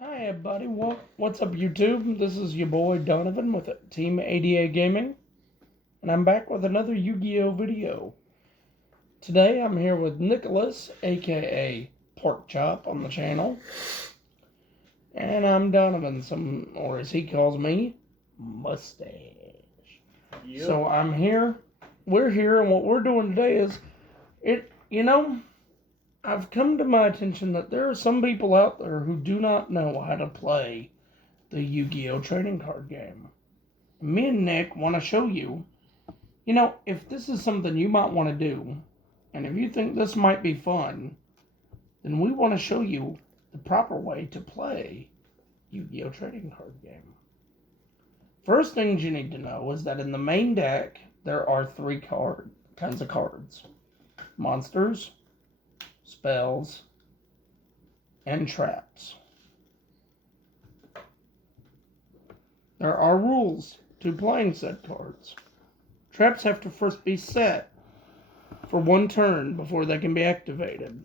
Hi everybody, what's up YouTube? This is your boy Donovan with Team A.D.A Gaming, and I'm back with another Yu-Gi-Oh video. Today I'm here with Nicholas, aka Pork Chop on the channel, and I'm Donovan, or as he calls me, Mustache. Yep. So we're here, and what we're doing today is, I've come to my attention that there are some people out there who do not know how to play the Yu-Gi-Oh trading card game. Me and Nick want to show you, if this is something you might want to do, and if you think this might be fun, then we want to show you the proper way to play Yu-Gi-Oh trading card game. First things you need to know is that in the main deck, there are three kinds of cards. Monsters, spells, and traps. There are rules to playing said cards. Traps have to first be set for one turn before they can be activated,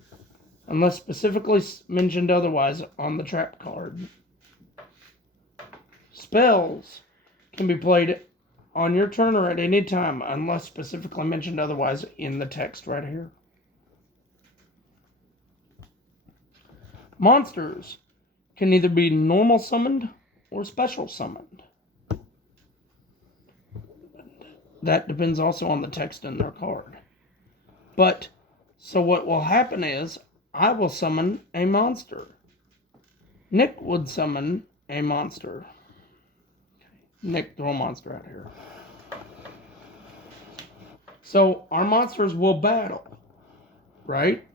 unless specifically mentioned otherwise on the trap card. Spells can be played on your turn or at any time, unless specifically mentioned otherwise in the text right here. Monsters can either be normal summoned or special summoned. That depends also on the text in their card. So what will happen is, I will summon a monster. Nick would summon a monster. Nick, throw a monster out here. So our monsters will battle, right?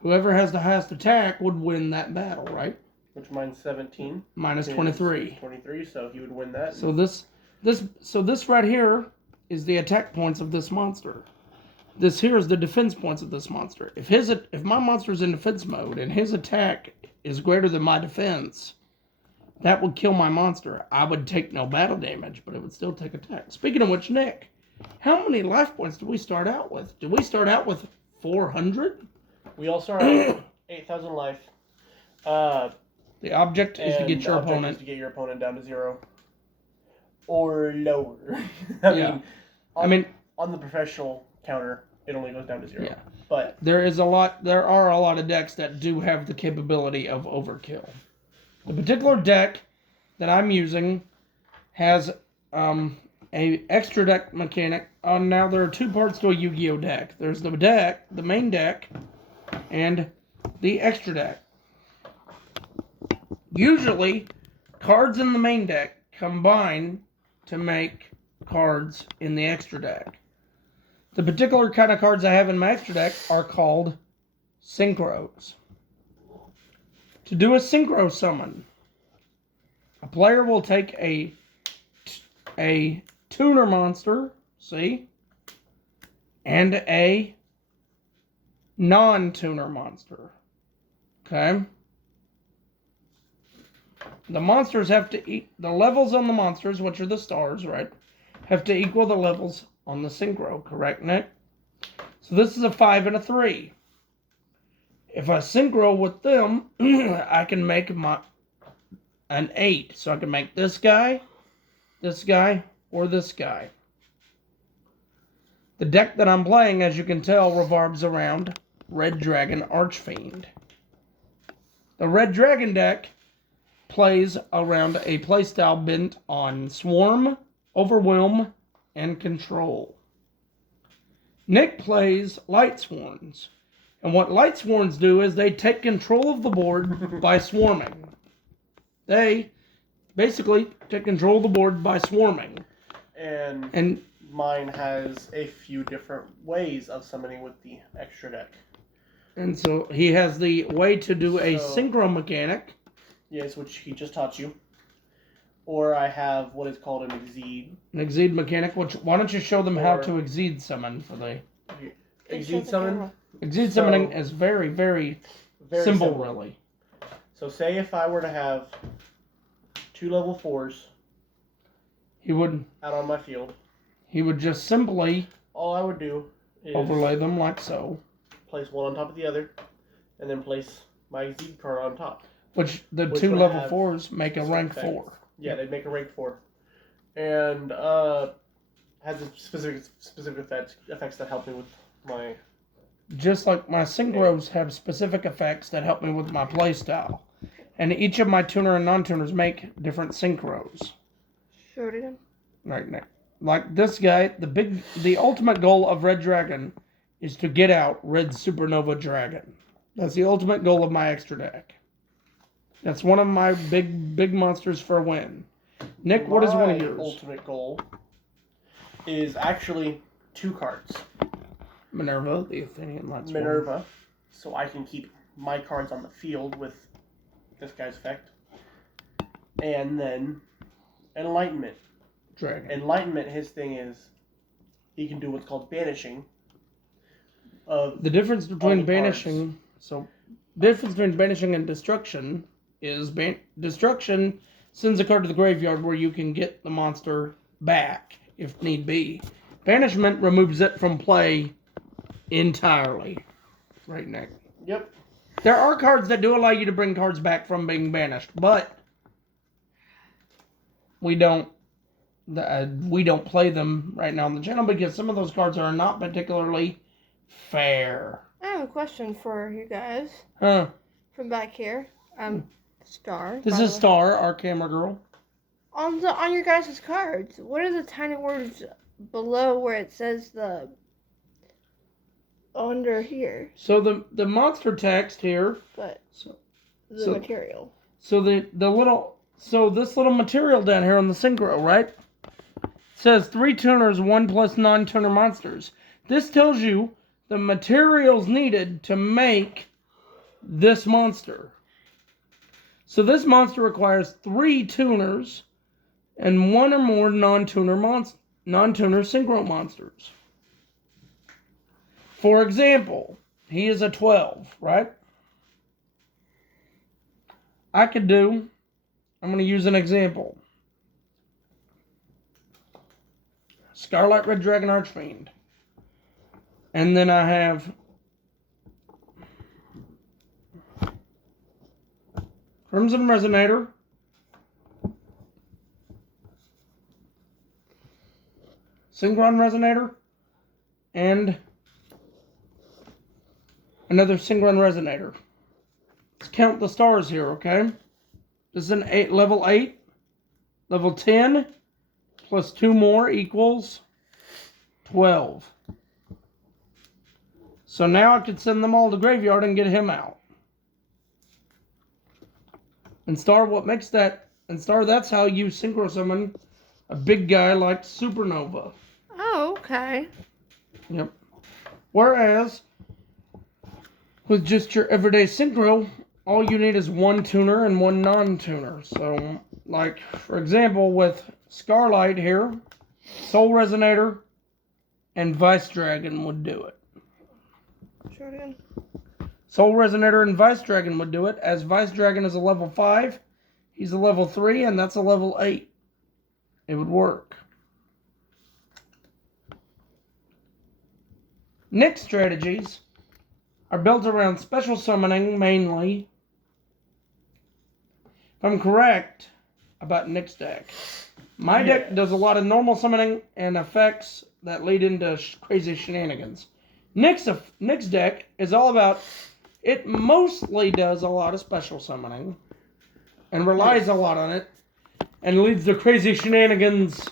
Whoever has the highest attack would win that battle, right? Which mine's 17. Minus 23. 23, so he would win that. So this right here is the attack points of this monster. This here is the defense points of this monster. If my monster is in defense mode and his attack is greater than my defense, that would kill my monster. I would take no battle damage, but it would still take attack. Speaking of which, Nick, how many life points did we start out with? Did we start out with 400? We all start out with 8,000 life. The object is to get your opponent. Is to get your opponent down to 0. Or lower. I mean, on the professional counter, it only goes down to 0. Yeah. But there are a lot of decks that do have the capability of overkill. The particular deck that I'm using has a extra deck mechanic. Now there are two parts to a Yu-Gi-Oh deck. There's the main deck, and the extra deck. Usually, cards in the main deck combine to make cards in the extra deck. The particular kind of cards I have in my extra deck are called synchros. To do a synchro summon, a player will take a tuner monster, see, and a non-tuner monster. Okay? The monsters have to the levels on the monsters, which are the stars, right, have to equal the levels on the synchro, correct, Nick? So this is a 5 and a 3. If I synchro with them, I can make an 8. So I can make this guy, or this guy. The deck that I'm playing, as you can tell, revolves around Red Dragon Archfiend. The Red Dragon deck plays around a playstyle bent on Swarm, Overwhelm, and Control. Nick plays Light Swarms. And what Light Swarms do is they take control of the board by swarming. They basically take control of the board by swarming. And mine has a few different ways of summoning with the extra deck. And so he has the way to do a synchro mechanic. Yes, which he just taught you. Or I have what is called an exceed. An exceed mechanic. Why don't you show them how to exceed summon for the exceed summon? Exceed summoning is very, very simple, really. So say if I were to have 2 level 4s, he would out on my field. He would just simply all I would do is overlay them like so. Place one on top of the other, and then place my exceed card on top. Which the Which two would level have 4s make a rank effects. 4. Yeah, they'd make a rank 4. And has a specific effects that help me with my... Just like my synchros have specific effects that help me with my playstyle. And each of my tuner and non-tuners make different synchros. Show it again. Right now. Like this guy, the ultimate goal of Red Dragon is to get out Red Supernova Dragon. That's the ultimate goal of my extra deck. That's one of my big monsters for a win. Nick, what is one of yours? My ultimate goal is actually 2 cards. Minerva, the Athenian Lights. Minerva, so I can keep my cards on the field with this guy's effect. And then Enlightenment. Dragon. Enlightenment, his thing is he can do what's called banishing. The difference between banishing, and destruction is destruction sends a card to the graveyard where you can get the monster back if need be. Banishment removes it from play entirely. Right, Nick? Yep. There are cards that do allow you to bring cards back from being banished, but we don't play them right now on the channel because some of those cards are not particularly fair. I have a question for you guys. Huh? From back here. Star. This is Star, our camera girl. On your guys' cards, what are the tiny words below where it says the under here? So the monster text here. But the material. So this little material down here on the synchro, right? Says 3 tuners, 1 plus non-tuner monsters. This tells you the materials needed to make this monster. So this monster requires 3 tuners and 1 or more non-tuner synchro monsters. For example, he is a 12, right? I'm going to use an example. Scarlet Red Dragon Archfiend. And then I have Crimson Resonator. Synchron Resonator. And another Synchron Resonator. Let's count the stars here, okay? This is an level 8. Level 10 plus 2 more equals 12. So now I could send them all to graveyard and get him out. And Star, that's how you synchro summon a big guy like Supernova. Oh, okay. Yep. Whereas, with just your everyday synchro, all you need is 1 tuner and 1 non-tuner. So, like, for example, with Scarlight here, Soul Resonator and Vice Dragon would do it. Show it again. Soul Resonator and Vice Dragon would do it, as Vice Dragon is a level 5, he's a level 3, and that's a level 8. It would work. Nick's strategies are built around special summoning mainly. If I'm correct about Nick's deck, my deck does a lot of normal summoning and effects that lead into crazy shenanigans. Nick's deck is all about, it mostly does a lot of special summoning and relies a lot on it and leads to crazy shenanigans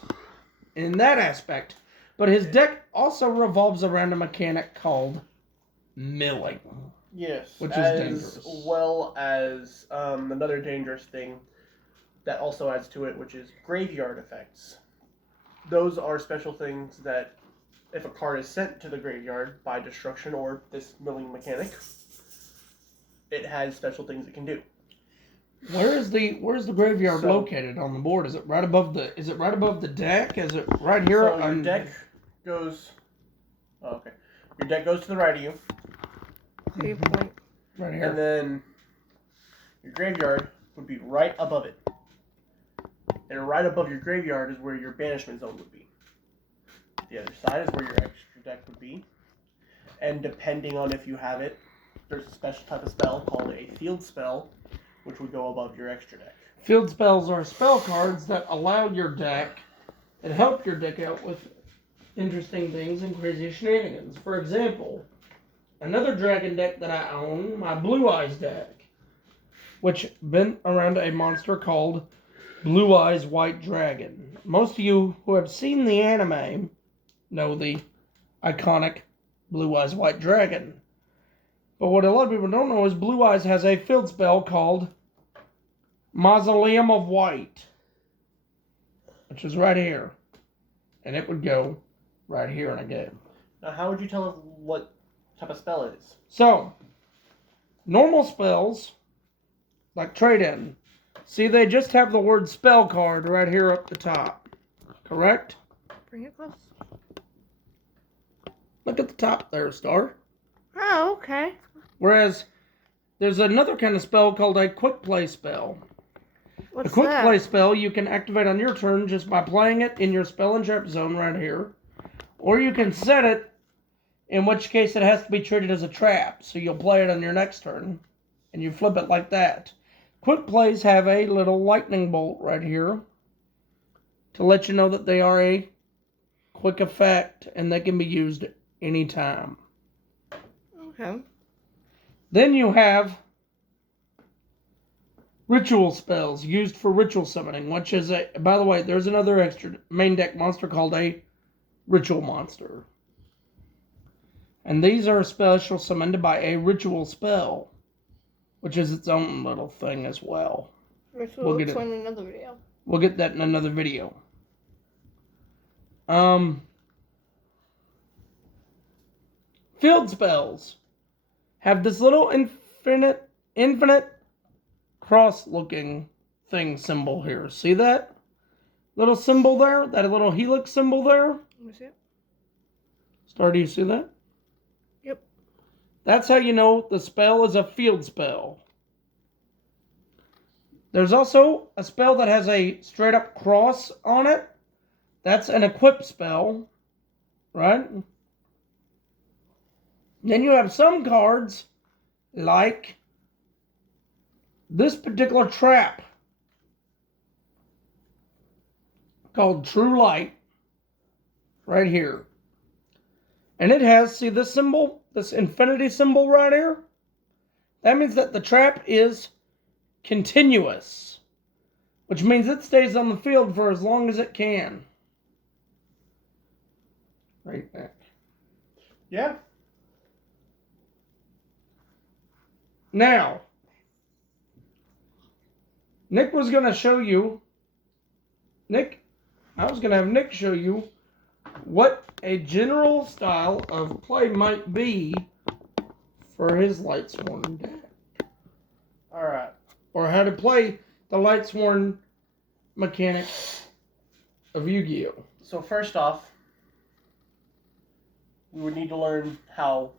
in that aspect. But his deck also revolves around a mechanic called milling. Yes, which is dangerous. As well as another dangerous thing that also adds to it, which is graveyard effects. Those are special things that if a card is sent to the graveyard by destruction or this milling mechanic, it has special things it can do. Where's the graveyard located on the board? Is it right above the deck? Is it right here? So your deck goes. Oh, okay. Your deck goes to the right of you. Point. Right here. And then your graveyard would be right above it. And right above your graveyard is where your banishment zone would be. The other side is where your extra deck would be. And depending on if you have it, there's a special type of spell called a field spell which would go above your extra deck. Field spells are spell cards that allow your deck and help your deck out with interesting things and crazy shenanigans. For example, another dragon deck that I own, my Blue Eyes deck, which been around a monster called Blue Eyes White Dragon. Most of you who have seen the anime know the iconic Blue Eyes White Dragon. But what a lot of people don't know is Blue Eyes has a field spell called Mausoleum of White, which is right here. And it would go right here in a game. Now, how would you tell us what type of spell it is? So, normal spells, like trade-in, see, they just have the word spell card right here up the top. Correct? Bring it close. Look at the top there, Star. Oh, okay. Whereas, there's another kind of spell called a quick play spell. What's A quick that? play spell you can activate on your turn just by playing it in your spell and trap zone right here. Or you can set it, in which case it has to be treated as a trap. So you'll play it on your next turn, and you flip it like that. Quick plays have a little lightning bolt right here to let you know that they are a quick effect, and they can be used anytime. Okay. Then you have ritual spells used for ritual summoning, which is a, by the way, there's another extra main deck monster called a ritual monster. And these are special summoned by a ritual spell, which is its own little thing as well. Which We'll we'll get explain in another video. We'll get that in another video. Field spells have this little infinite cross-looking thing symbol here. See that little symbol there? That little helix symbol there? Let me see it. Star, do you see that? Yep. That's how you know the spell is a field spell. There's also a spell that has a straight up cross on it. That's an equip spell, right? Then you have some cards like this particular trap called True Light right here. And it has, see this symbol, this infinity symbol right here? That means that the trap is continuous, which means it stays on the field for as long as it can. Right back. Yeah. Now, Nick was going to show you, I was going to have Nick show you what a general style of play might be for his Lightsworn deck. Alright. Or how to play the Lightsworn mechanics of Yu-Gi-Oh! So first off, we would need to learn how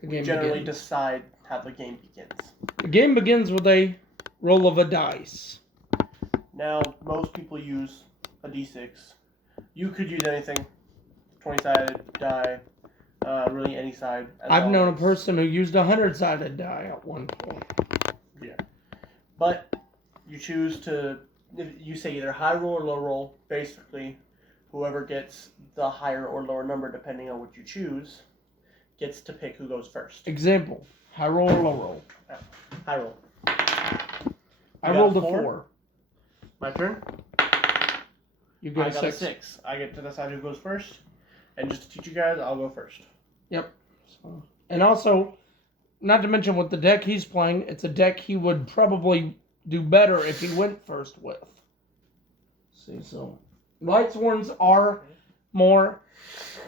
The we game generally begins. decide how the game begins. The game begins with a roll of a dice. Now, most people use a d6. You could use anything. 20-sided die, really any side. I've known a person who used a 100-sided die at one point. Yeah. But you choose to, if you say either high roll or low roll, basically whoever gets the higher or lower number, depending on what you choose, gets to pick who goes first. Example, high roll or low roll? High roll. I You got rolled a four? 4. My turn. You go I got 6. a 6. I get to decide who goes first. And just to teach you guys, I'll go first. Yep. So, and also, not to mention with the deck he's playing, it's a deck he would probably do better if he went first with. See, so Lightsworns are more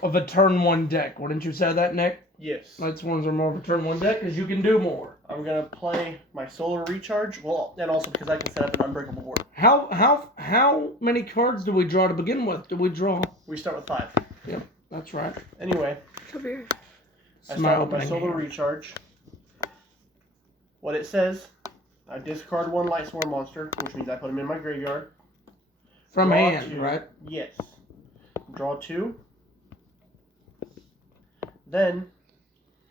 of a turn 1 deck. Wouldn't you say that, Nick? Yes. Lightsworns are more of a turn 1 deck because you can do more. I'm going to play my Solar Recharge. Well, and also because I can set up an Unbreakable Board. How many cards do we draw to begin with? Do we draw? We start with 5. Yep, that's right. Anyway, Come here. I Smile start with my opening Solar hand. Recharge. What it says, I discard 1 Lightsworn monster, which means I put him in my graveyard. From Draw hand, 2. right? Yes. Draw 2. Then,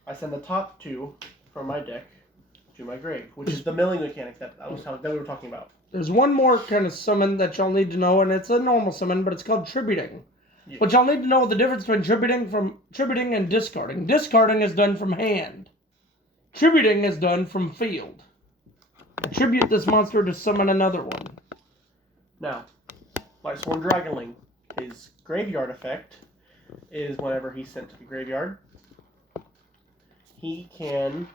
I send the top 2 from my deck to my grave, which is the milling mechanic that we were talking about. There's one more kind of summon that y'all need to know, and it's a normal summon, but it's called tributing. Yeah. But y'all need to know the difference between tributing and discarding. Discarding is done from hand. Tributing is done from field. Attribute this monster to summon another one. Now, Lightsworn Dragonling, his graveyard effect is whenever he's sent to the graveyard, he can...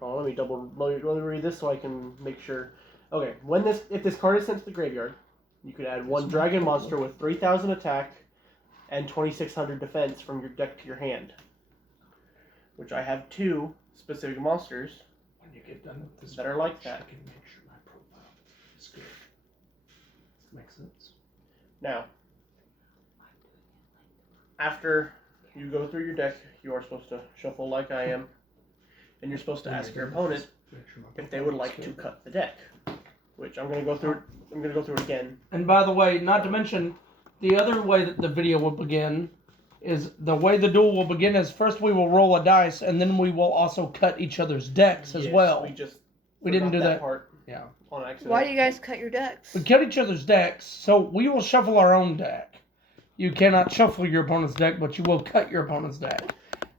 let me read this so I can make sure. Okay, if this card is sent to the graveyard, you can add one dragon monster with 3,000 attack and 2,600 defense from your deck to your hand. Which I have 2 specific monsters when you get done with this that are like that. I can make sure my profile is good. Makes sense. Now, after you go through your deck, you are supposed to shuffle like I am, and you're supposed to ask your opponent if they would like to cut the deck, which I'm going to go through. I'm going to go through it again. And by the way, not to mention, the other way that the video will begin is the way the duel will begin is first we will roll a dice, and then we will also cut each other's decks as well. We didn't do that part. Yeah. On accident. Why do you guys cut your decks? We cut each other's decks, so we will shuffle our own deck. You cannot shuffle your opponent's deck, but you will cut your opponent's deck.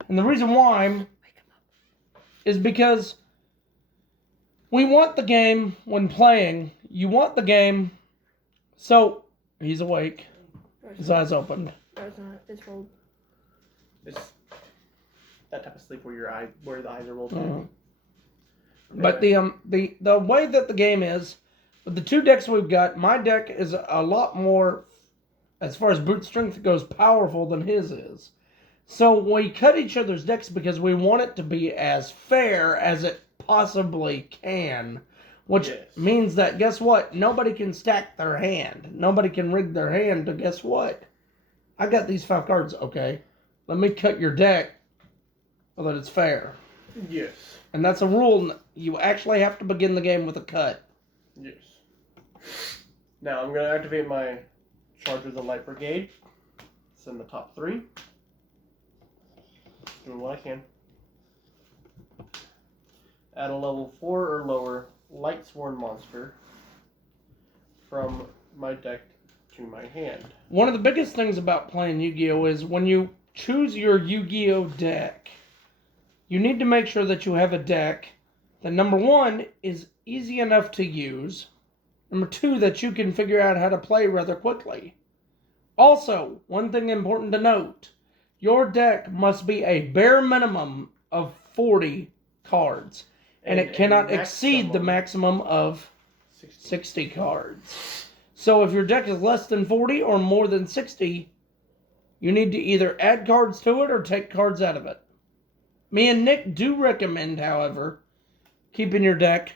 And the reason why is because we want the game when playing. You want the game. So, he's awake. His eyes opened. No, it's not. It's rolled. It's that type of sleep where the eyes are rolled. Mm-hmm. But the way that the game is, with the 2 decks we've got, my deck is a lot more, as far as brute strength goes, powerful than his is. So we cut each other's decks because we want it to be as fair as it possibly can. Which means that, guess what? Nobody can stack their hand. Nobody can rig their hand to, guess what? I got these 5 cards, okay. Let me cut your deck so that it's fair. Yes. And that's a rule. You actually have to begin the game with a cut. Yes. Now, I'm going to activate my Charge of the Light Brigade. It's in the top 3. Doing what I can. Add a level 4 or lower Lightsworn monster from my deck to my hand. One of the biggest things about playing Yu-Gi-Oh! Is when you choose your Yu-Gi-Oh! Deck, you need to make sure that you have a deck that, number 1, is easy enough to use. Number 2, that you can figure out how to play rather quickly. Also, one thing important to note, your deck must be a bare minimum of 40 cards. And it cannot exceed the maximum of 60 cards. So if your deck is less than 40 or more than 60, you need to either add cards to it or take cards out of it. Me and Nick do recommend, however, keeping your deck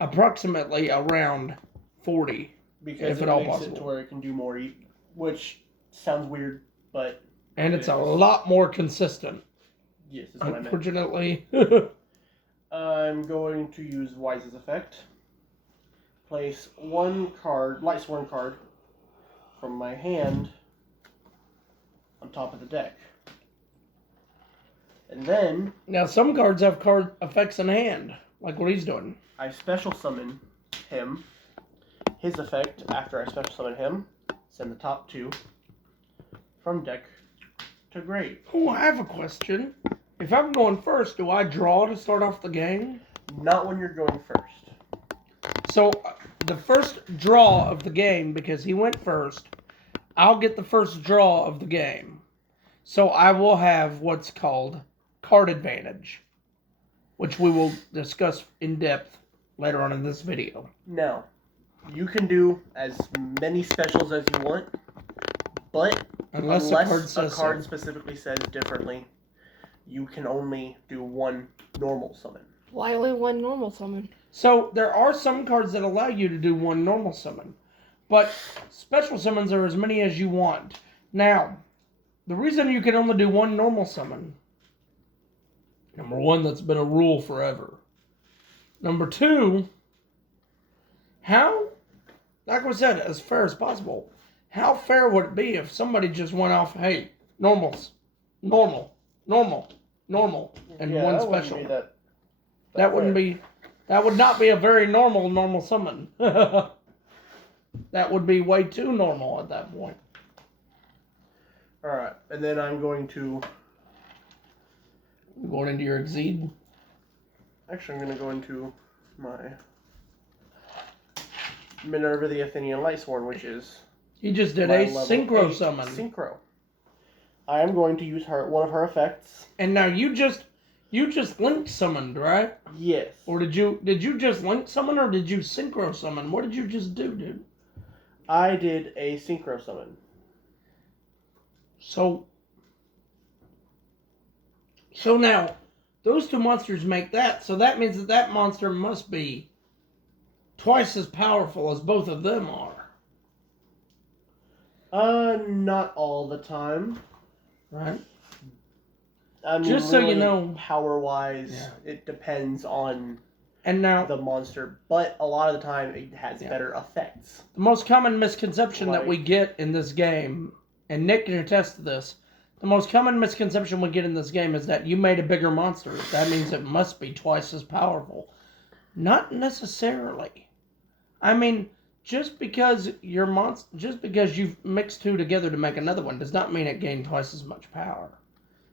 approximately around 40. Because if it at all makes possible. It to where it can do more, which sounds weird, but... And it's a lot more consistent. Yes, that's what I meant. Unfortunately. I'm going to use Wise's effect. Place 1 card, Lightsworn card, from my hand on top of the deck. And then... Now, some cards have card effects in hand, like what he's doing. I special summon him. His effect, after I special summon him, send the top 2 from deck to grave. Oh, I have a question. If I'm going first, do I draw to start off the game? Not when you're going first. So, the first draw of the game, because he went first, I'll get the first draw of the game. So I will have what's called card advantage, which we will discuss in depth later on in this video. Now, you can do as many specials as you want, but unless a card specifically says differently, you can only do 1 normal summon. Why only 1 normal summon? So, there are some cards that allow you to do 1 normal summon. But special summons are as many as you want. Now, the reason you can only do 1 normal summon, number 1, that's been a rule forever. Number 2, like I said, as fair as possible, how fair would it be if somebody just went off, hey, normal, and 1 special? Be that That wouldn't be. That would not be a very normal summon. That would be way too normal at that point. Alright, and then I'm going to... Going into your Exceed. Actually, I'm going to go into my Minerva the Athenian Lightsworn, which is... You just did my a level Synchro 8 summon. Synchro. I am going to use one of her effects. And now you just Link summoned, right? Yes. Or did you just Link summon or did you Synchro summon? What did you just do, dude? I did a Synchro summon. So now, those two monsters make that, so that means that monster must be twice as powerful as both of them are. Not all the time. Right? I mean, just so really, you know, power-wise, it depends on and now the monster, but a lot of the time it has better effects. The most common misconception that we get in this game, and Nick can attest to this, the most common misconception we get in this game is that you made a bigger monster. That means it must be twice as powerful. Not necessarily. I mean, just because you've mixed two together to make another one does not mean it gained twice as much power.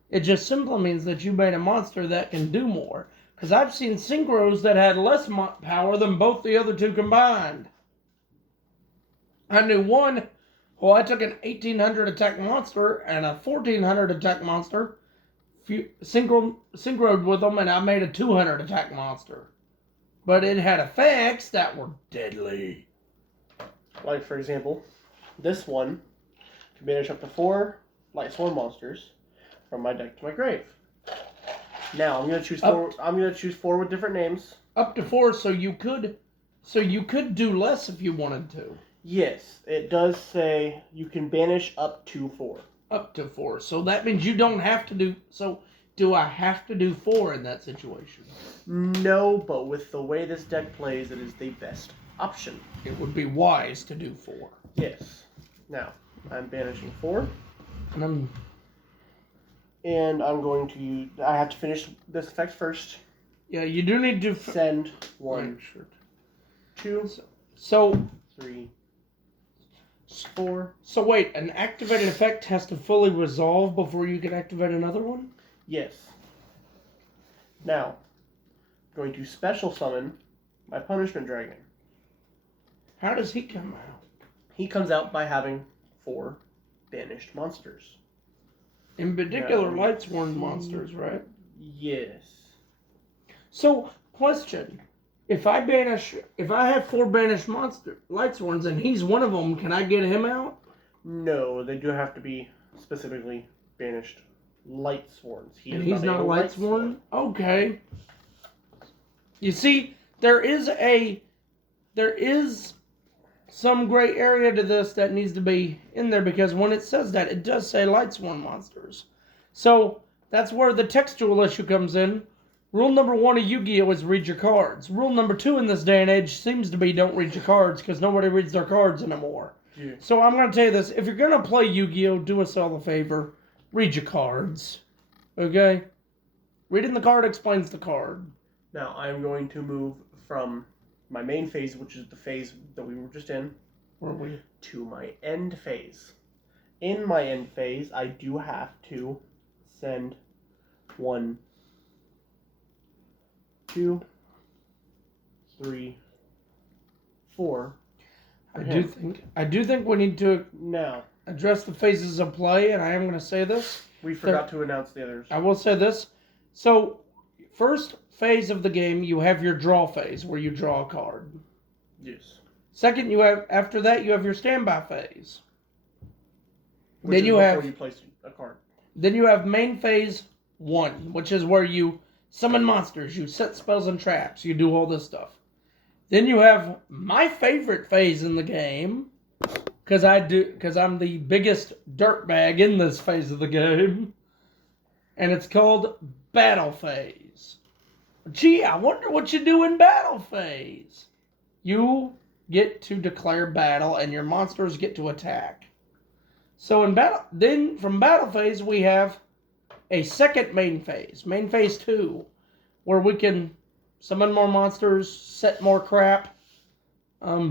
It just simply means that you made a monster that can do more. Because I've seen synchros that had less power than both the other two combined. I knew one. Well, I took an 1800 attack monster and a 1400 attack monster, synchroed with them, and I made a 200 attack monster. But it had effects that were deadly. Like, for example, this one can banish up to 4 Lightsworn monsters from my deck to my grave. Now I'm gonna choose 4. I'm gonna choose 4 with different names. Up to 4, so you could do less if you wanted to. Yes, it does say you can banish up to 4. Up to 4. So that means you don't have to do... So do I have to do 4 in that situation? No, but with the way this deck plays, it is the best option. It would be wise to do 4. Yes. Now, I'm banishing 4. And I'm going to use... I have to finish this effect first. Yeah, you do need to... Send 1, 2, So... 3, 4. So wait, an activated effect has to fully resolve before you can activate another one? Yes. Now, I'm going to special summon my Punishment Dragon. How does he come out? He comes out by having 4 banished monsters. In particular, Lightsworn monsters, right? Yes. So, question. If I have 4 banished Lightsworns and he's one of them, can I get him out? No, they do have to be specifically banished Lightsworns. He's not a Lightsworn? Okay. You see, there is some gray area to this that needs to be in there because when it says that, it does say Lightsworn monsters. So, that's where the textual issue comes in. Rule number 1 of Yu-Gi-Oh! Is read your cards. Rule number 2 in this day and age seems to be don't read your cards because nobody reads their cards anymore. Yeah. So I'm going to tell you this. If you're going to play Yu-Gi-Oh! Do us all a favor. Read your cards. Okay? Reading the card explains the card. Now, I'm going to move from my main phase, which is the phase that we were just in, to my end phase. In my end phase, I do have to send 1, 2, 3, 4. I do think we need to now address the phases of play, and I am going to say this. We forgot to announce the others. I will say this. So, first phase of the game, you have your draw phase, where you draw a card. Yes. Second, after that, you have your standby phase. Which is before you place a card. Then you have main phase 1, which is where you summon monsters, you set spells and traps, you do all this stuff. Then you have my favorite phase in the game, because I'm the biggest dirtbag in this phase of the game, and it's called battle phase. Gee, I wonder what you do in battle phase. You get to declare battle, and your monsters get to attack. So from battle phase we have a second main phase 2, where we can summon more monsters, set more crap,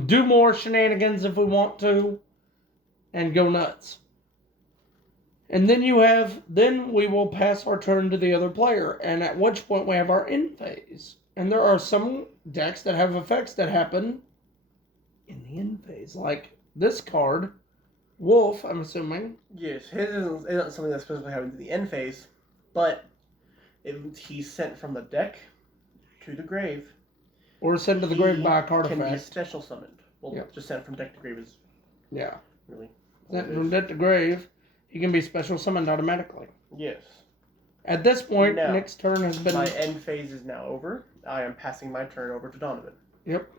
do more shenanigans if we want to, and go nuts. And then we will pass our turn to the other player, and at which point we have our end phase. And there are some decks that have effects that happen in the end phase, like this card, Wolf, I'm assuming. Yes, his isn't something that specifically happens in the end phase, but if he's sent from the deck to the grave, Or sent to the grave by a card can be effect. special summoned. Well, Yep. just sent from deck to grave is Yeah. really Sent from deck to grave, he can be special summoned automatically. yes. At this point, Now, Nick's turn has been... My end phase is now over. I am passing my turn over to Donovan. Yep.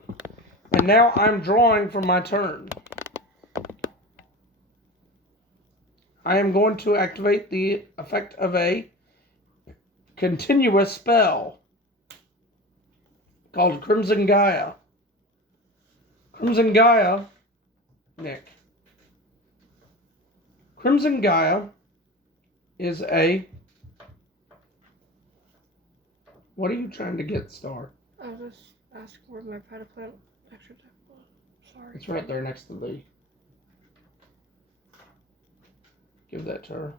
And now I'm drawing for my turn. I am going to activate the effect of a continuous spell called Crimson Gaia. Crimson Gaia, Nick. Crimson Gaia is a... What are you trying to get, Star? I was just asking where my Pataplant extra deck was. Sorry. It's right there next to the... Give that to her.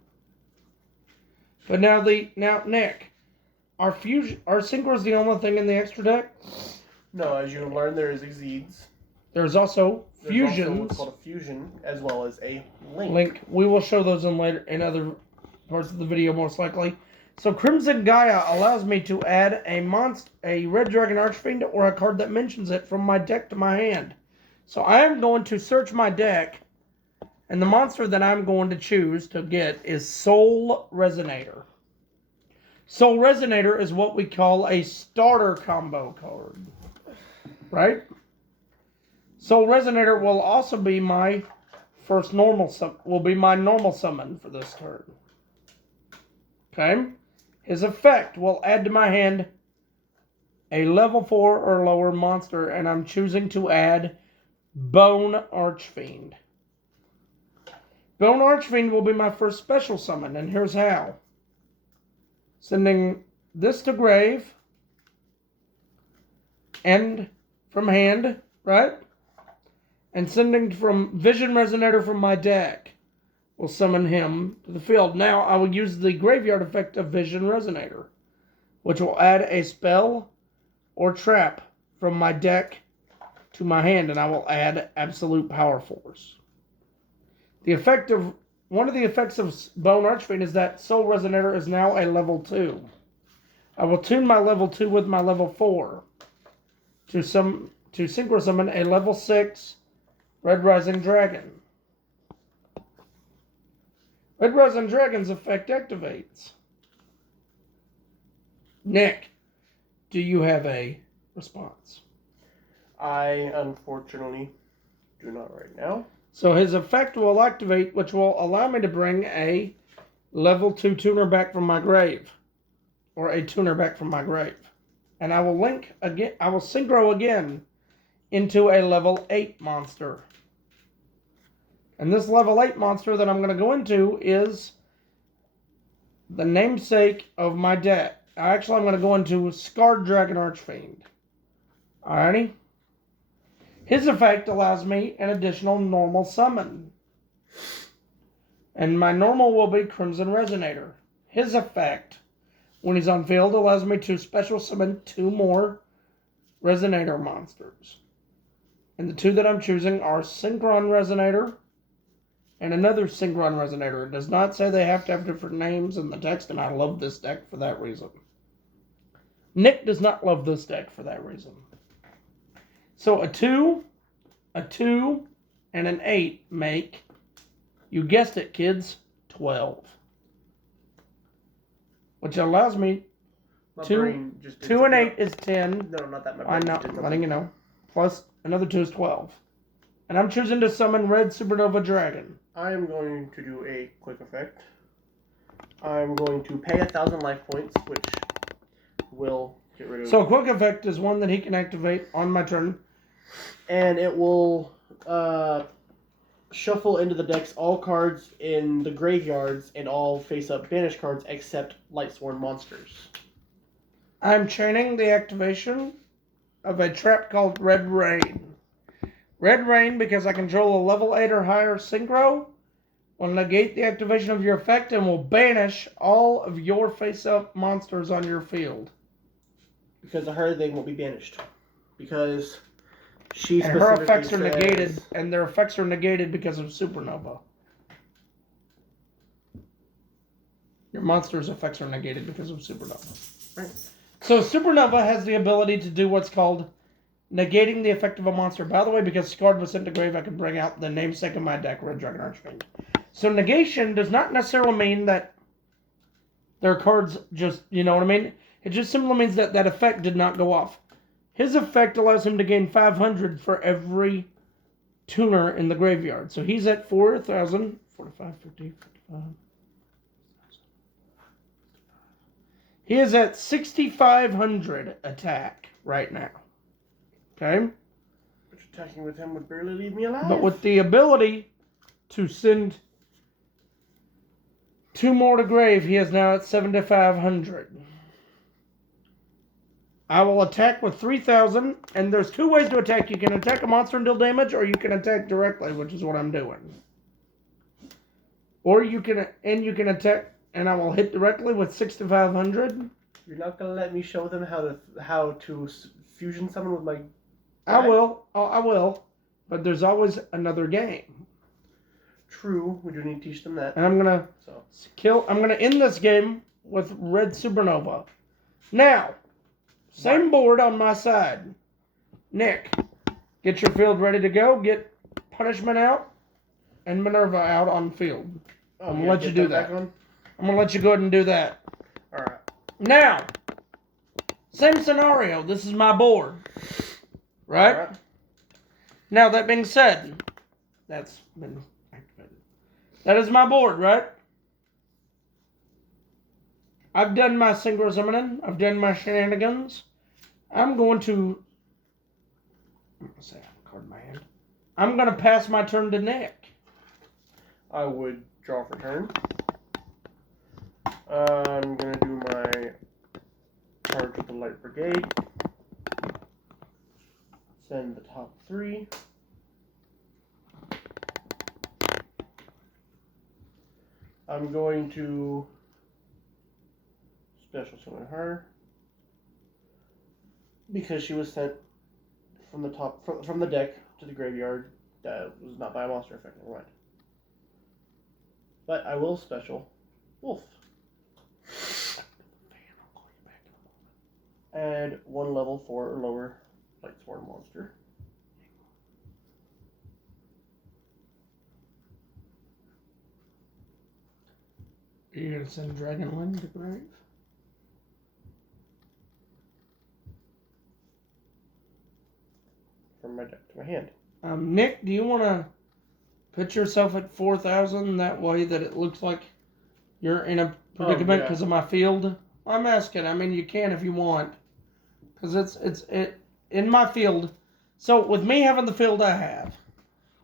But now, Nick, our Synchro is the only thing in the extra deck. No, as you learn, there is Exceeds. There's also There's fusions. also what's called a fusion, as well as a link. Link. We will show those in other parts of the video, most likely. So Crimson Gaia allows me to add a Red Dragon Archfiend or a card that mentions it from my deck to my hand. So I am going to search my deck, and the monster that I'm going to choose to get is Soul Resonator. Soul Resonator is what we call a starter combo card, right? Soul Resonator will also be my normal summon for this turn. Okay? His effect will add to my hand a level 4 or lower monster, and I'm choosing to add Bone Archfiend. Bone Archfiend will be my first special summon, and here's how. Sending this to grave, and from hand, right? And sending from Vision Resonator from my deck will summon him to the field. Now I will use the graveyard effect of Vision Resonator, which will add a spell or trap from my deck to my hand, and I will add Absolute Power Force. One of the effects of Bone Archfiend is that Soul Resonator is now a level 2. I will tune my level 2 with my level 4 to synchro summon a level 6 Red Rising Dragon. Red Rising Dragon's effect activates. Nick, do you have a response? I, unfortunately, do not right now. So his effect will activate, which will allow me to bring a level 2 tuner back from my grave. Or a tuner back from my grave. And I will synchro again into a level 8 monster. And this level 8 monster that I'm going to go into is the namesake of my deck. Actually, I'm going to go into Scarred Dragon Archfiend. Alrighty? His effect allows me an additional normal summon. And my normal will be Crimson Resonator. His effect, when he's on field, allows me to special summon 2 more Resonator monsters. And the 2 that I'm choosing are Synchron Resonator and another Synchron Resonator. It does not say they have to have different names in the text, and I love this deck for that reason. Nick does not love this deck for that reason. So a 2, and an 8 make, you guessed it, kids, 12. Which allows me, My 2 brain just did and something 8 is 10. No, not that. My I'm brain not just did letting you something. know. Plus, another 2 is 12. And I'm choosing to summon Red Supernova Dragon. I am going to do a quick effect. I'm going to pay 1,000 life points, which will get rid of... So a quick effect is one that he can activate on my turn. And it will shuffle into the decks all cards in the graveyards and all face-up banished cards except Lightsworn monsters. I'm chaining the activation of a trap called Red Rain. Red Rain, because I control a level 8 or higher synchro, will negate the activation of your effect and will banish all of your face-up monsters on your field. Because of her, they won't be banished. Because she And her effects are says, negated, and their effects are negated because of Supernova. Your monster's effects are negated because of Supernova. Right. So Supernova has the ability to do what's called negating the effect of a monster. By the way, because Scarred was sent to grave, I can bring out the namesake of my deck, Red Dragon Archfiend. So negation does not necessarily mean that their cards just, you know what I mean? It just simply means that that effect did not go off. His effect allows him to gain 500 for every tuner in the graveyard. So he's at 4,000, 45, 50, 55. He is at 6,500 attack right now. Okay? Which attacking with him would barely leave me alive. But with the ability to send 2 more to grave, he is now at 7,500. I will attack with 3,000, and there's 2 ways to attack. You can attack a monster and deal damage, or you can attack directly, which is what I'm doing. Or you can attack, and I will hit directly with 6,500. You're not gonna let me show them how to fusion summon with my. I will. Oh, I will. But there's always another game. True, we do need to teach them that. And I'm gonna I'm gonna end this game with Red Supernova. Now, same board on my side. Nick, get your field ready to go. Get Punishment out and Minerva out on field. Oh, I'm gonna let you do that. I'm gonna let you go ahead and do that. Alright. Now, same scenario. This is my board. Right? All right. Now, that being said, that's been activated. That is my board, right? I've done my synchro summoning. I've done my shenanigans. I'm going to say I have a card in my hand. I'm going to pass my turn to Nick. I would draw for turn. I'm going to do my charge with the Light Brigade. Send the top 3. I'm going to special summon her because she was sent from the top from the deck to the graveyard. That was not by a monster effect. Never mind. But I will special Wolf. Add 1 level 4 or lower Lightsworn monster. Are you going to send Dragonwind to grave? From my deck to my hand. Nick, do you want to put yourself at 4,000 that way that it looks like you're in a predicament because of my field? I'm asking. I mean, you can if you want. Because it's in my field. So with me having the field I have,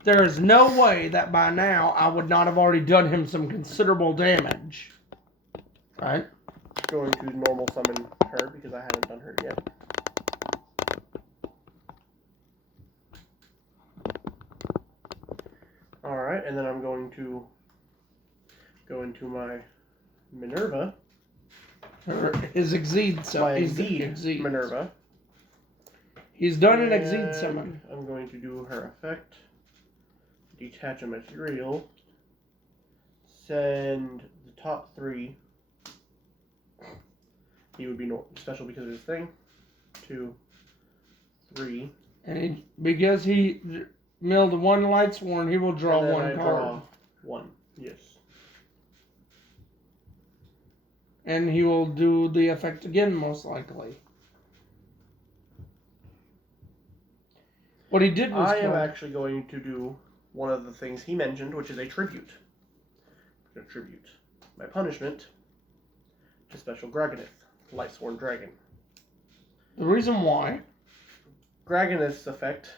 there is no way that by now I would not have already done him some considerable damage. Right? Going to normal summon her because I haven't done her yet. Alright, and then I'm going to go into my Minerva. His Exceed summon. My Exceed Minerva. He's done an Exceed summon. I'm going to do her effect. Detach a material. Send the top 3. He would be special because of his thing. 2, 3. And because he milled 1 Lightsworn, he will draw 1 card. Draw 1, yes. And he will do the effect again, most likely. What he did was I am actually going to do one of the things he mentioned, which is a tribute. I'm going to tribute my punishment to Special Graganith, Lightsworn Dragon. The reason why? Graganith's effect,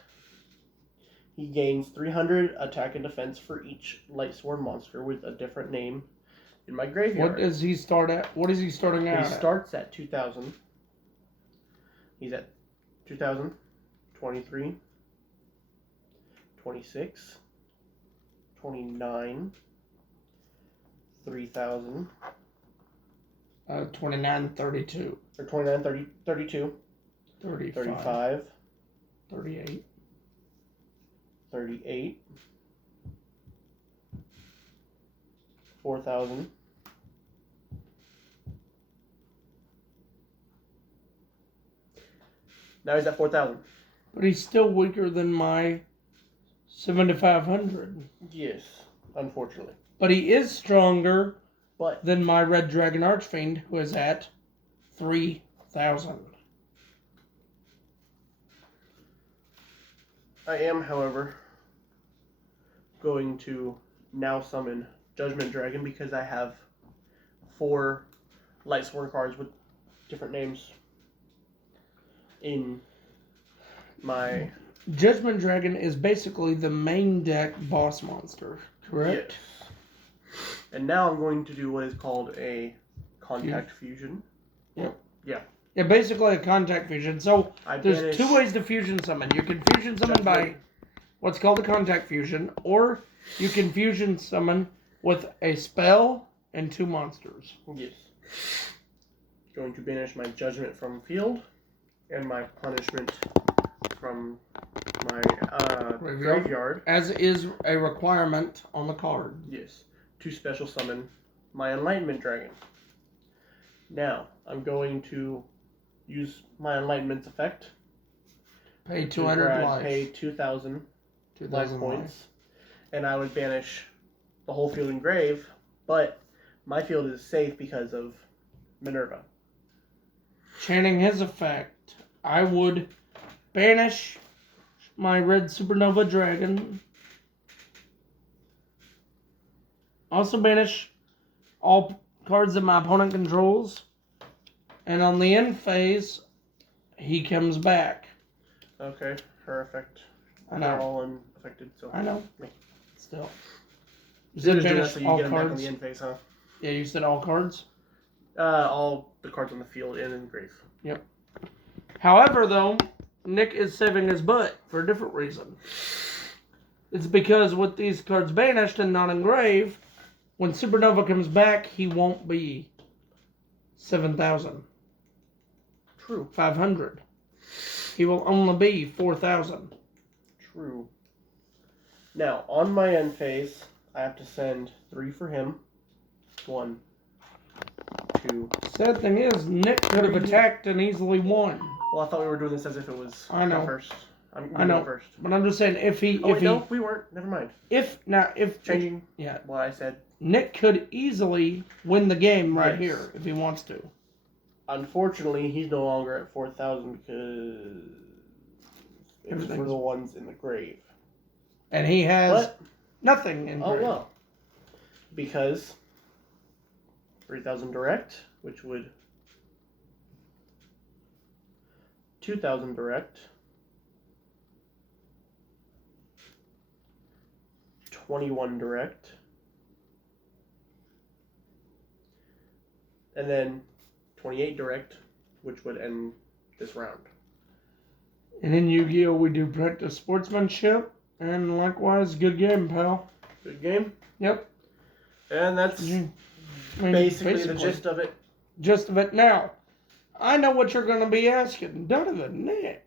he gains 300 attack and defense for each Lightsworn monster with a different name in my graveyard. What does he start at? What is he starting out He starts at 2,000. He's at 2,000, 23, 26, 29, 3,000. 29, 32. Or 29, 30, 32. 35. 35. 38. 38. 4,000. Now he's at 4,000. But he's still weaker than my 7,500. Yes, unfortunately. But he is stronger But than my Red Dragon Archfiend, who is at 3,000. I am, however, going to now summon Judgment Dragon because I have 4 Lightsworn cards with different names in my... Judgment Dragon is basically the main deck boss monster, correct? Yes. And now I'm going to do what is called a Contact Fusion. Yep. Yeah. Yeah, basically a contact fusion. So there's banish 2 ways to fusion summon. You can fusion summon by what's called a contact fusion, or you can fusion summon with a spell and 2 monsters. Yes. Going to banish my Judgment from field and my Punishment from my graveyard. As is a requirement on the card. Yes. To special summon my Enlightenment Dragon. Now, I'm going to use my Enlightenment's effect. Pay 200 life. Pay 2,000 life 2,000 points. And I would banish the whole field and grave, but my field is safe because of Minerva. Chanting his effect, I would banish my Red Supernova Dragon. Also banish all cards that my opponent controls. And on the end phase, he comes back. Okay, her effect. I They're know. all unaffected, so. I know. Me. Still. You So said you banish get all them back on cards? the end phase, huh? Yeah, you said all cards? All the cards on the field and in the grave. Yep. However, though, Nick is saving his butt for a different reason. It's because with these cards banished and not engraved, when Supernova comes back, he won't be 7,000. True. 500. He will only be 4,000. True. Now, on my end phase, I have to send 3 for him. 1, 2. Sad thing is, Nick could have attacked and easily won. Well, I thought we were doing this as if it was I know. first. I know. First. But I'm just saying, if he... Oh, wait, no, we weren't. Never mind. If Changing yeah, what I said. Nick could easily win the game right Yes. here if he wants to. Unfortunately, he's no longer at 4,000 because it was for the ones in the grave. And he has What? nothing in grave. well. Because 3,000 direct, which would 2,000 direct, 21 direct, and then 28 direct, which would end this round. And in Yu-Gi-Oh! We do practice sportsmanship, and likewise, good game, pal. Good game. Yep. And that's I mean, basically the gist of it. Gist of it. Now, I know what you're going to be asking. Donovan, Nick,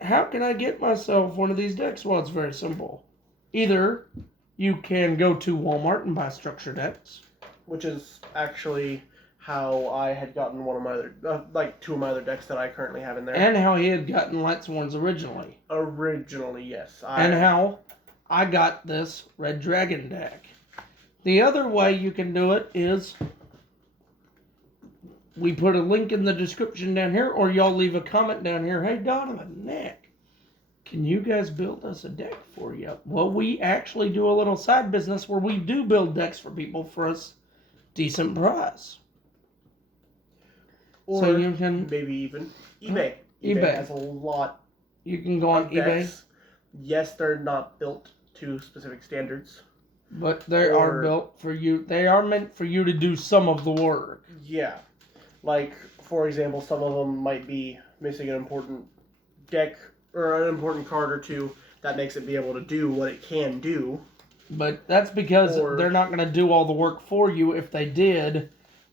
how can I get myself one of these decks? Well, it's very simple. Either you can go to Walmart and buy structure decks. Which is actually how I had gotten one of my other, 2 of my other decks that I currently have in there. And how he had gotten Lightsworns originally. Originally, yes. And how I got this Red Dragon deck. The other way you can do it is we put a link in the description down here, or y'all leave a comment down here. Hey, Donovan, Nick, can you guys build us a deck for you? Well, we actually do a little side business where we do build decks for people for a decent price. Or so you can maybe even eBay. eBay has a lot. You can go on eBay. Decks. Yes, they're not built to specific standards. But they are built for you. They are meant for you to do some of the work. Yeah. Like, for example, some of them might be missing an important deck or an important card or two that makes it be able to do what it can do. But that's because they're not going to do all the work for you. If they did,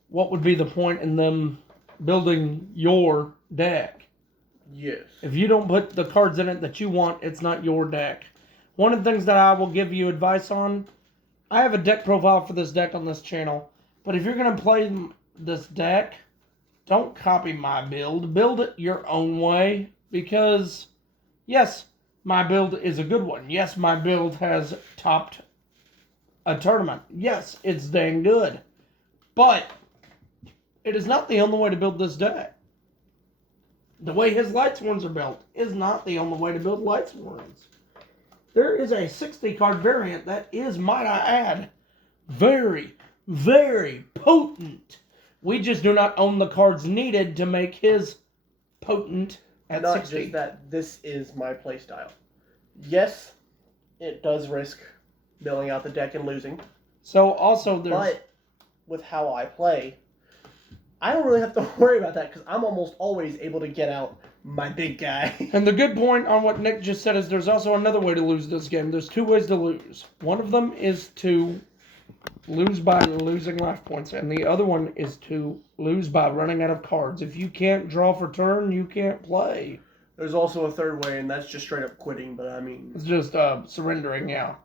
what would be the point in them building your deck? Yes. If you don't put the cards in it that you want, it's not your deck. One of the things that I will give you advice on, I have a deck profile for this deck on this channel, but if you're going to play this deck, don't copy my build. Build it your own way, because, yes, my build is a good one. Yes, my build has topped a tournament. Yes, it's dang good. But it is not the only way to build this deck. The way his Lightsworns are built is not the only way to build Lightsworns. There is a 60-card variant that is, might I add, very, very potent. We just do not own the cards needed to make his potent at Not 60. just that, this is my playstyle. Yes, it does risk milling out the deck and losing. So also there's... But with how I play, I don't really have to worry about that because I'm almost always able to get out my big guy. And the good point on what Nick just said is there's also another way to lose this game. There's two ways to lose. One of them is to lose by losing life points, and the other one is to lose by running out of cards. If you can't draw for turn, you can't play. There's also a third way, and that's just straight up quitting, but I mean... It's just surrendering, yeah.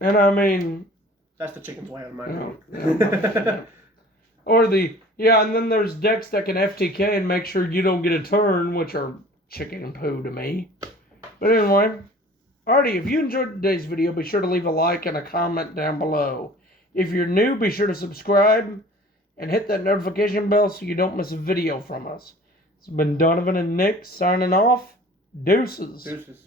And I mean... That's the chicken's way out of my Yeah. Or the... Yeah, and then there's decks that can FTK and make sure you don't get a turn, which are chicken and poo to me. But anyway... Alrighty, if you enjoyed today's video, be sure to leave a like and a comment down below. If you're new, be sure to subscribe and hit that notification bell so you don't miss a video from us. It's been Donovan and Nick signing off. Deuces. Deuces.